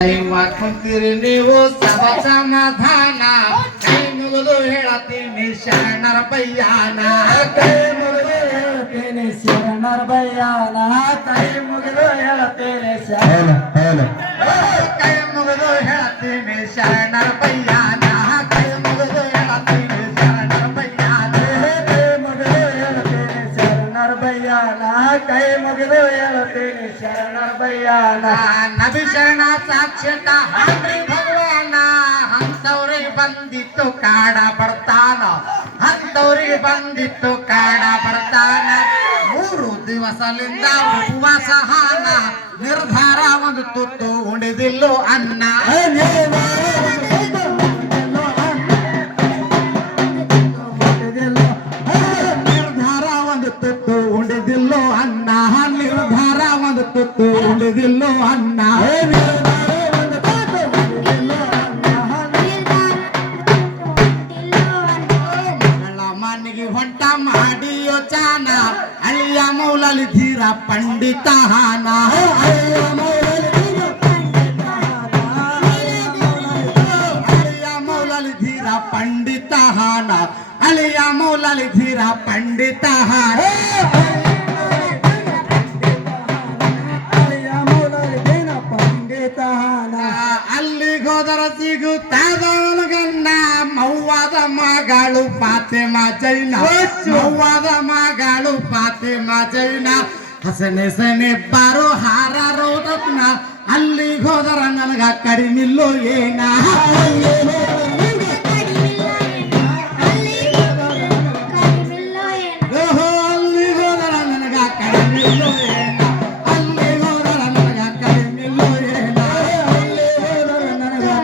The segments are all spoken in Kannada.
ಕುಂತೀರಿ ನೀವು ಸಭಾ ಸಮಾಧಾನ ಕೈ ಮುಗಿದು ಹೇಳತ್ತೀನಿ ಶರಣರ ಬಯ್ಯಾನ ಕೈ ಮುಗಿದು ಹೇಳುತ್ತೇನೆ ಶರಣರ ಬಯ್ಯಾನ ಕೈ ಮುಗಿದು ಹೇಳುತ್ತೇನೆ ಕೈ ಮುಗಿದು ಹೇಳತ್ತೀನಿ ಶರಣರ ಬಯ್ಯಾನ ಕೈ ಮುಗಿದು ಹೇಳತ್ತೀನಿ ಶರಣರ ಬಯ್ಯಾನ ಕೈ ಮುಗಿದು ಹೇಳುತ್ತೇನೆ ಶರಣರ ಬಯ್ಯಾನ ಕೈ ಮುಗಿದು ಹೇಳುತ್ತೇನೆ ಶರಣರ ಬಯ್ಯಾನ ನಬಿ ಶರಣ ಸಾಕ್ಷತ ಹಾಕ್ರಿ ಭಗವಾನ ಅಂತವ್ರಿಗೆ ಬಂದಿತ್ತು ಕಾಡ ಬರ್ತಾನ ಅಂತವ್ರಿಗೆ ಬಂದಿತ್ತು ಕಾಡ ಬರ್ತಾನ 3 ದಿವಸಲಿಂದ ಉಪವಾಸ ಹಾನ ನಿರ್ಧಾರ ಒಂದು ತುತ್ತು ಉಣಿದಿಲ್ಲೋ ಅನ್ನ ನಿರ್ಧಾರ ಒಂದು ತುತ್ತು ಉಣಿದಿಲ್ಲೋ ಅನ್ನ ನಿರ್ಧಾರ ಒಂದು ತುತ್ತು ಉಣಿದಿಲ್ಲೋ ಅನ್ನ ಮನೆಗೆ ಹೊಂಟ ಮಾಡಿ ಯೋಚಾನ ಅಳಿಯ ಮೌಲಲಿ ಧೀರ ಪಂಡಿತ ಹಾನ ಅಳಿಯ ಮೌಲಲಿ ಧೀರ ಪಂಡಿತ ಹಾನ ಅಳಿಯ ಮೌಲಲಿ ಧೀರ ಪಂಡಿತ ಹಾನ ಅಲ್ಲಿಗೆ ಹೋದರ ಸಿಗುತ್ತಾದವನ ಗಣ್ಣ ಮೌವಾದ ಮಗಳು ಫಾತೆಮಾ ಜೈನ ಮೌವಾದ ಮಗಳು ಫಾತೆಮಾ ಜೈನ ಹಸನೆ ಸನೆ ಬಾರೋ ಹಾರ ರೋದತ್ನ ಅಲ್ಲಿಗೆ ಹೋದರ ನನಗ ಕಡಿಮಿಲ್ಲೋ ಏನ ಓಹೋ ಅಲ್ಲಿಗೆ ಹೋದರ ನನಗ ಕಡಿಮಿಲ್ಲೋ ಏನ ಅಲ್ಲಿಗೆ ಹೋದರ ನನಗ ಕಡಿಮಿಲ್ಲೋ ಏನ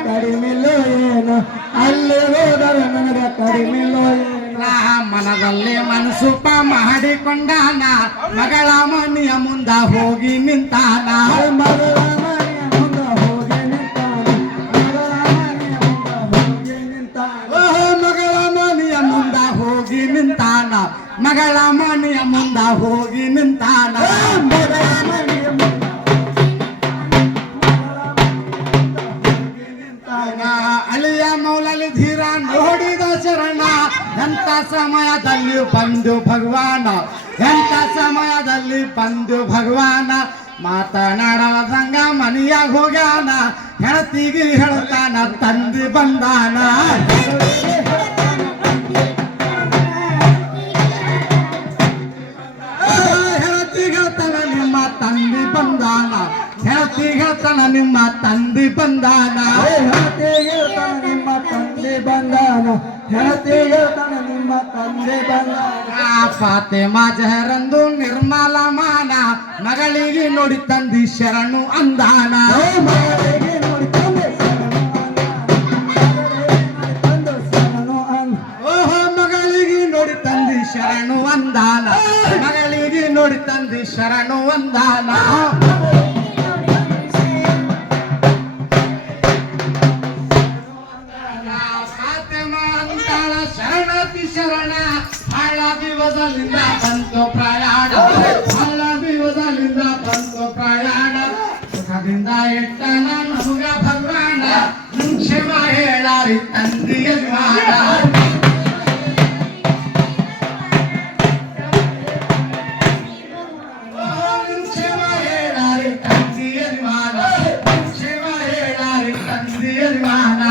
ಕಡಿಮೆಲ್ಲೋ ಏನು ಅಲ್ಲಿ ಹೋದರೆ ನನಗೆ ಕಡಿಮೆಲ್ಲೋ ಏನು ಮನದಲ್ಲಿ ಮನಸ್ಸುಪ ಮಾಡಿಕೊಂಡಾನ ಮಗಳ ಮನೆಯ ಮುಂದ ಹೋಗಿ ನಿಂತಾನ ಮಗಳ ಮನೆಯ ಮುಂದೆ ಹೋಗಿ ನಿಂತಾನೆ ಮಗಳ ಮನೆಯ ಮುಂದೆ ಹೋಗಿ ನಿಂತಾನೆ ಓಹೋ ಮಗಳ ಮನೆಯ ಮುಂದ ಹೋಗಿ ನಿಂತಾನ ಮಗಳ ಮನೆಯ ಮುಂದ ಹೋಗಿ ನಿಂತಾನ ಮಗಳ ಮನೆಯ ಮುಂದೆ ಅಳಿಯ ಮೌಲಲಿ ಧೀರ ನೋಡಿದ ಶರಣ ಎಂತ ಸಮಯದಲ್ಲಿ ಬಂದು ಭಗವಾನ ಎಂತ ಸಮಯದಲ್ಲಿ ಬಂದು ಭಗವಾನ ಮಾತನಾಡವ ಸಂಗ ಮನೆಯಾಗ ಹೋಗ್ಯಾನ ಹೆಣತಿಗೆ ಹೇಳ್ತಾನ ತಂದಿ ಬಂದಾನ ಹೆಣತಿಗೆ ಹೇಳ್ತಾನ ನಿಮ್ಮ ತಂದಿ ಬಂದಾನ ಹೆಣತಿಗೆ ಹೇಳ್ತಾನ ನಿಮ್ಮ ತಂದಿ ಬಂದಾನ ಹೆಣತಿಗೆ ನಿಮ್ಮ ತಂದೆ ಬಂದಾನ ಹೆಣತಿಗೆ ನಿಮ್ಮ ತಂದೆ ಬಂದಾನ ಫಾತೆಮಾ ಜಹರಂದು ನಿರ್ಮಲ ಮಾನ ಮಗಳಿಗೆ ನೋಡಿ ತಂದಿ ಶರಣು ಅಂದಾನ ಮಗಳಿಗೆ ನೋಡಿ ತಂದೆ ಓಹೋ ಮಗಳಿಗೆ ನೋಡಿ ತಂದಿ ಶರಣು ಅಂದಾನ ಮಗಳಿಗೆ ನೋಡಿ ತಂದಿ ಶರಣು ಅಂದಾನ ಫಾತೆಮಾ ಅಂತಾಳ ಶರಣತಿ ಶರಣ ಹಳ್ಳ ದಿವಸದಿಂದ ಬಂತು ಪ್ರಯಾಣ ಹಳ್ಳ ದಿವಸದಿಂದ ಬಂತು ಪ್ರಯಾಣ ಸುಖದಿಂದ ಇಟ್ಟನ ನಮಗ ಭಗವಾನ ಕ್ಷಮ ಹೇಳಾರಿ ತಂದಿ ಯಜಮಾನ ಕ್ಷಮ ಹೇಳಾರಿ ತಂದಿ ಯಜಮಾನ ಕ್ಷಮ ಹೇಳಾರಿ ತಂದಿ ಯಜಮಾನ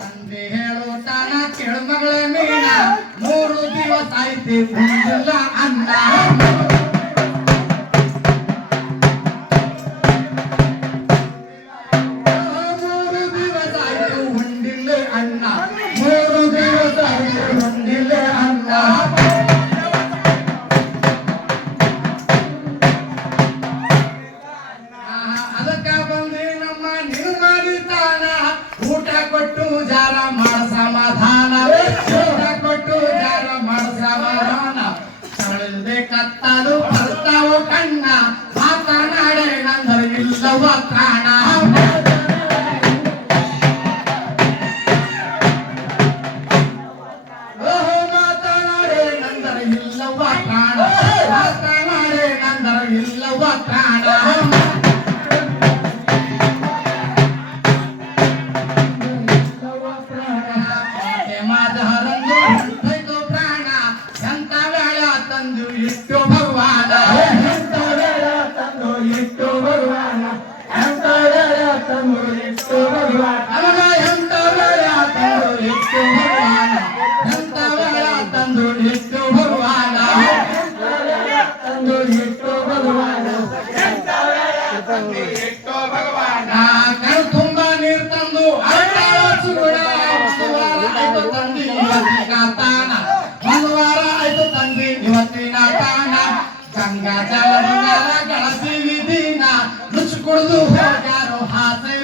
ತಂದೆ ಹೇಳುತ್ತಾನ ಕೇಳು ಮಗಳ ಮೀನ 3 ದಿವಸ ಐತಿ ಉಂಡಿಲ್ಲ ಅನ್ನ 3 ದಿವಸ ಆಯ್ತು ಉಂಡಿಲ್ಲ ಅನ್ನ 3 ದಿವಸ ಆಯ್ತು ಉಂಡಿಲ್ಲ ಅನ್ನ ಅದಕ್ಕ ಬಂದಿ ನಮ್ಮ ನಿರ್ಮಾಣಿತಾನ ಊಟ ಕೊಟ್ಟು ಜಾರ ಮಾಡ ಸಮಾಧಾನ ಊಟ ಕೊಟ್ಟು ಜಾರ ಮಾಡ ಸಮಾಧಾನ ಸಳಲ್ದೆ ಕತ್ತಲು ಬರ್ತಾವು ಕಣ್ಣ ಮಾತನಾಡೆ ನಂದರ ಇಲ್ಲವ ಪ್ರಾಣ ಓಹೋ ಮಾತನಾಡೆ ನಂದರ ಇಲ್ಲವ ಪ್ರಾಣ ಮಾತ ಮಾಡಿ ನಂದರ ಇಲ್ಲವ ಪ್ರಾಣ ಮಾದರಂದು ಹೊಂಟೈತು ಪ್ರಾಣ ಎಂತ ವೇಳ ತಂದು ಇಟ್ಟು ಭಗವಾನ ಎಂತ ವೇಳ ತಂದು ಇಟ್ಟು ಭಗವಾನ ಎಂತ ವೇಳ ತಂದು ಇಟ್ಟು ಭಗವಾನ ನಮಗ ಎಂತ ವೇಳ ತಂದು ಇಟ್ಟು ಭಗವಾನ ಎಂತ ವೇಳ ತಂದು ಇಟ್ಟು ಭಗವಾನ ತಂದು ಇಟ್ಟು ಭಗವಾನ ಕಣ್ ತುಂಬ ನೀರ್ ತಂದು ಸುಗುಣ ಆಯ್ತು ತಂದಿ ಇವತ್ತಿನ ತಾನ ಒಂದು ವಾರ ಆಯ್ತು ತಂದಿ ಇವತ್ತಿನ ತಾನ ಗಂಗಾ ಜಲ ಗಳಸಿ ದಿನ ರುಚಿ ಕುಡಿದು ಹೋಗ್ಯಾರು ಹಾಸೆ